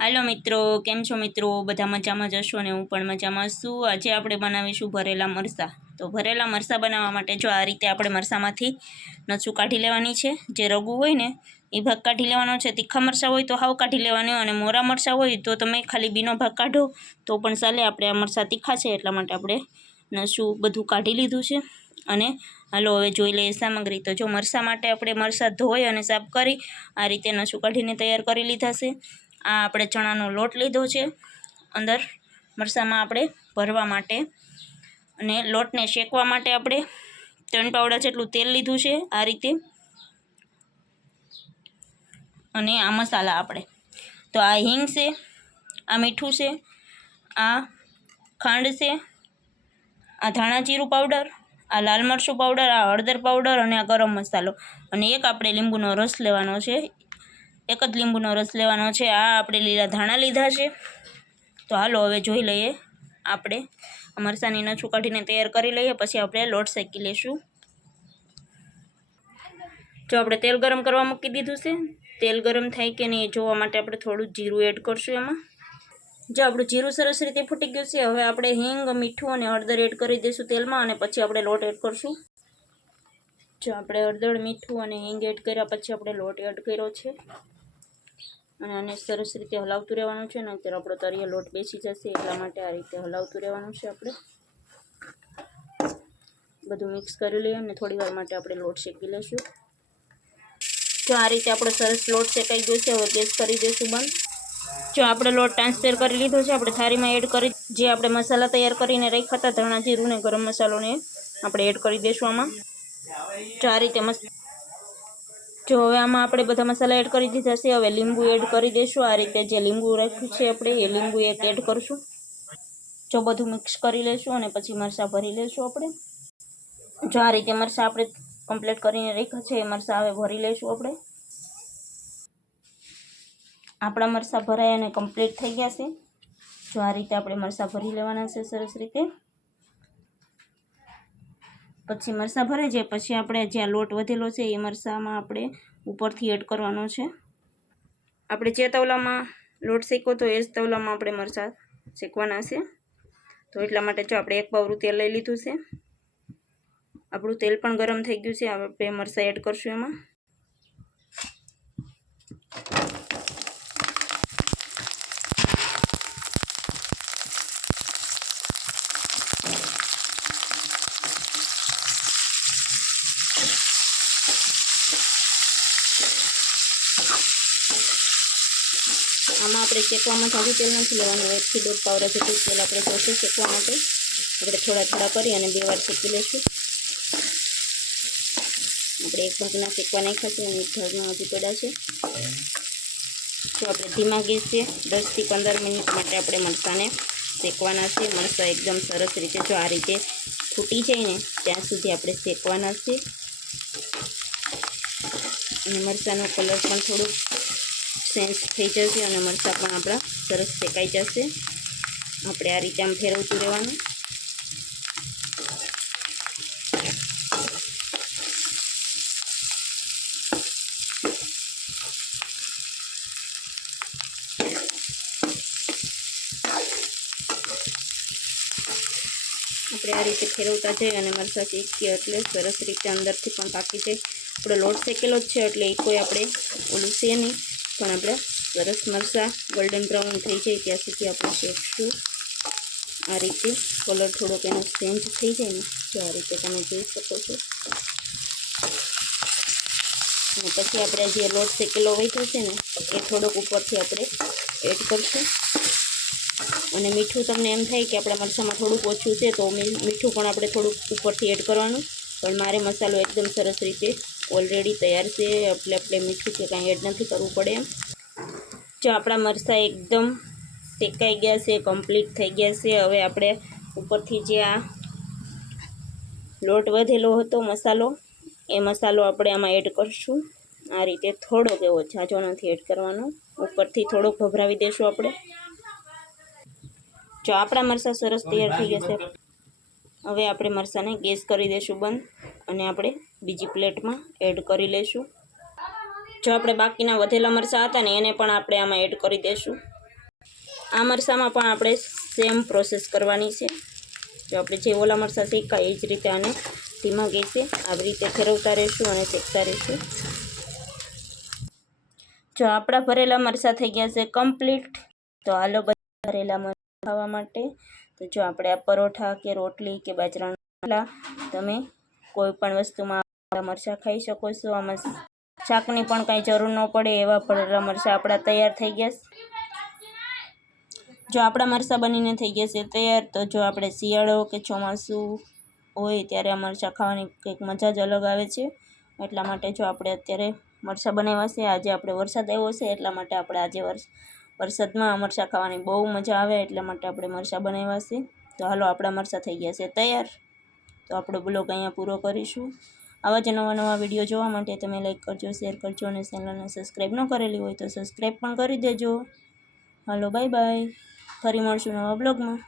હાલો મિત્રો, કેમ છો મિત્રો? બધા મજામાં જશો ને હું પણ મજામાં છું. આજે આપણે બનાવીશું ભરેલા મરચાં તો ભરેલા મરચાં બનાવવા માટે જો આ રીતે આપણે મરચાંમાંથી નસું કાઢી લેવાની છે, જે રગું હોય ને, એ ભાગ કાઢી લેવાનો છે. તીખા મરચાં હોય તો હાવ કાઢી લેવાની, અને મોરા મરચાં હોય તો તમે ખાલી બીનો ભાગ કાઢો, તો પણ ચાલે. આપણે આ મરચાં તીખા છે, એટલા માટે આપણે નસું બધું કાઢી લીધું છે. અને હાલો, હવે જોઈ લઈએ સામગ્રી. તો જો મરચાં માટે આપણે મરચાં ધોઈ અને સાફ કરી આ રીતે નસું કાઢીને તૈયાર કરી લીધા છે. આ આપણે ચણાનો લોટ લીધો છે અંદર. મરસામાં આપણે ભરવા માટે અને લોટને શેકવા માટે આપણે ત્રણ પાવડા જેટલું તેલ લીધું છે આ રીતે. અને આ મસાલા આપણે. તો આ હિંગ છે, આ મીઠું છે, આ ખાંડ છે, આ ધાણા જીરું પાવડર, આ લાલ મરચું પાવડર, આ હળદર પાવડર અને આ ગરમ મસાલો. અને એક આપણે લીંબુનો રસ લેવાનો છે. એક જ લીંબુનો રસ લેવાનો છે. આ આપણે લીલા ધાણા લીધા છે. તો હાલો, હવે જોઈ લઈએ આપણે. મરસાની નછું કાઢીને તૈયાર કરી લઈએ, પછી આપણે લોટ શેકી લઈશું જો આપણે તેલ ગરમ કરવા મૂકી દીધું છે. તેલ ગરમ થાય કે નહીં જોવા માટે આપણે થોડું જીરું એડ કરશું એમાં. જો આપણું જીરું સરસ રીતે ફૂટી ગયું છે, હવે આપણે હિંગ, મીઠું અને હળદર એડ કરી દઈશું તેલમાં અને પછી આપણે લોટ એડ કરશું. જો આપણે હળદર, મીઠું અને હિંગ એડ કર્યા પછી આપણે લોટ એડ કર્યો છે. અને આને સરસ રીતે હલાવતું રહેવાનું છે ને અત્યારે આપણો તરિયા લોટ બેસી જશે, એટલા માટે આ રીતે હલાવતું રહેવાનું છે આપણે. બધું મિક્સ કરી લઈએ અને થોડી વાર માટે આપણે લોટ શેકી લઈશું. જો આ રીતે આપણો સરસ લોટ શેકાઈ ગયો છે હવે ગેસ કરી દઈશું બંધ. જો આપણે લોટ ટ્રાન્સફર કરી લીધો છે, આપણે થાળીમાં એડ કરી, જે આપણે મસાલા તૈયાર કરીને રાખ્યા હતા, ધાણા જીરું ને ગરમ મસાલોને આપણે એડ કરી દઈશું આમાં. જો આ રીતે મસ્ત જો હવે આમાં આપણે બધા મસાલા એડ કરી દીધા છે, હવે લીંબુ એડ કરી દઈશું આ રીતે જે લીંબુ રાખ્યું છે આપણે, એ લીંબુ એક એડ કરીશું. જો બધું મિક્સ કરી લઈશું અને પછી મરચાં ભરી લઈશું આપણે. જો આ રીતે મરચાં આપણે કમ્પ્લીટ કરીને રાખ્યા છે, એ મરચાં હવે ભરી લઈશું આપણે. આપણા મરચાં ભરાય અને કમ્પ્લીટ થઈ ગયા છે. જો આ રીતે આપણે મરચાં ભરી લેવાના છે સરસ રીતે. પછી મરચાં ભરાઈ જાય પછી આપણે જ્યાં લોટ વધેલો છે એ મરચાંમાં આપણે ઉપરથી એડ કરવાનો છે. આપણે જે તવલામાં લોટ શેકો તો એ જ તવલામાં આપણે મરચાં શેકવાના છે. તો એટલા માટે જો આપણે એક પાવરું તેલ લઈ લીધું છે. આપણું તેલ પણ ગરમ થઈ ગયું છે, આપણે મરચાં એડ કરશું એમાં. આમાં આપણે શેકવામાં જાજુ તેલ નથી લેવાનું. એકથી દોઢ પાવડા જેટલું તેલ આપણે જોશે શેકવા માટે. આપણે થોડા થોડા કરી અને બે વાર શેકી લઈશું. આપણે એક ભાગના શેકવા નાખ્યા છે અને એક ભાગના હજી પડ્યા છે. જો આપણે ધીમા ગેસે દસથી પંદર મિનિટ માટે આપણે મરચાંને શેકવાના છે. મરચાં એકદમ સરસ રીતે જો આ રીતે ફૂટી જાય ને, ત્યાં સુધી આપણે શેકવાના છે. અને મરચાંનો કલર પણ થોડુંક સેન્સ થઈ જશે અને મરચાં પણ આપણા સરસ શેકાઈ જશે. આપણે આ રીતે આમ ફેરવતું રહેવાનું. આપણે આ રીતે ફેરવતા જઈએ અને મરચાં શેકીએ એટલે સરસ રીતે અંદરથી પણ પાકી જાય. આપણો લોટ શેકેલો જ છે એટલે એ કોઈ આપણે ઓલું છે નહીં. પણ આપણે સરસ મરચાં ગોલ્ડન બ્રાઉન થઈ જાય ત્યાં સુધી આપણે શેકશું આ રીતે કલર થોડોક એનો ચેન્જ થઈ જાય ને, તો આ રીતે તમે જોઈ શકો છો. અને પછી આપણે જે લોટ શેકેલો વહીતો છે ને, એ થોડોક ઉપરથી આપણે એડ કરશું. અને મીઠું તમને એમ થાય કે આપણા મરચાંમાં થોડુંક ઓછું છે, તો મીઠું પણ આપણે થોડુંક ઉપરથી એડ કરવાનું. પણ મારે મસાલો એકદમ સરસ રીતે ઓલરેડી તૈયાર છે. એટલે આપણે મીઠું કે કાંઈ એડ નથી કરવું પડે. એમ જો આપણા મરચાં એકદમ શેકાઈ ગયા છે કમ્પ્લીટ થઈ ગયા છે. હવે આપણે ઉપરથી જે આ લોટ વધેલો હતો મસાલો, એ મસાલો આપણે આમાં એડ કરશું. આ રીતે થોડોક એવો ઝાઝો નથી એડ કરવાનો. ઉપરથી થોડોક ભભરાવી દેશું આપણે. જો આપણા મરચાં સરસ તૈયાર થઈ જશે હવે આપણે મરચાંને ગેસ કરી દઈશું બંધ અને આપણે બીજી પ્લેટમાં એડ કરી લઈશું. જો આપણે બાકીના વધેલા મરચાં હતા ને એને પણ આપણે આમાં એડ કરી દઈશું આ મરસામાં પણ આપણે સેમ પ્રોસેસ કરવાની છે. જો આપણે જે ઓલા મરચાં શેકાય એ જ રીતે આને ધીમા ગેસે આવી રીતે ફેરવતા રહીશું અને શેકતા રહીશું. જો આપણા ભરેલા મરચાં થઈ ગયા છે કમ્પ્લીટ તો આલો બધા ભરેલા મરચાં ખાવા માટે. તો જો આપણે આ પરોઠા કે રોટલી કે બાજરાના તમે કોઈ પણ વસ્તુમાં મરચાં ખાઈ શકો છો. આમાં શાકની પણ કાંઈ જરૂર ન પડે એવા ભરેલા મરચાં આપણા તૈયાર થઈ ગયા જો આપણા મરચાં બનીને થઈ ગયા છે તૈયાર, તો જો આપણે શિયાળો કે ચોમાસું હોય ત્યારે આ મરચાં ખાવાની કંઈક મજા જ અલગ આવે છે. એટલા માટે જો આપણે અત્યારે મરચાં બનાવ્યા છે, આજે આપણે વરસાદ આવ્યો છે, એટલા માટે આપણે આજે વરસાદમાં મરચાં ખાવાની બહુ મજા આવે, એટલા માટે આપણે મરચાં બનાવ્યા છે. તો હાલો આપણા મરચાં થઈ ગયા છે તૈયાર. તો આપણો બ્લોગ અહીંયા પૂરો કરીશું. આવા જ નવા નવા વીડિયો જોવા માટે તમે લાઈક કરજો શેર કરજો અને ચેનલને સબસ્ક્રાઈબ ન કરેલી હોય તો સબસ્ક્રાઈબ પણ કરી દેજો. હાલો બાય બાય ફરી મળશું નવા બ્લોગમાં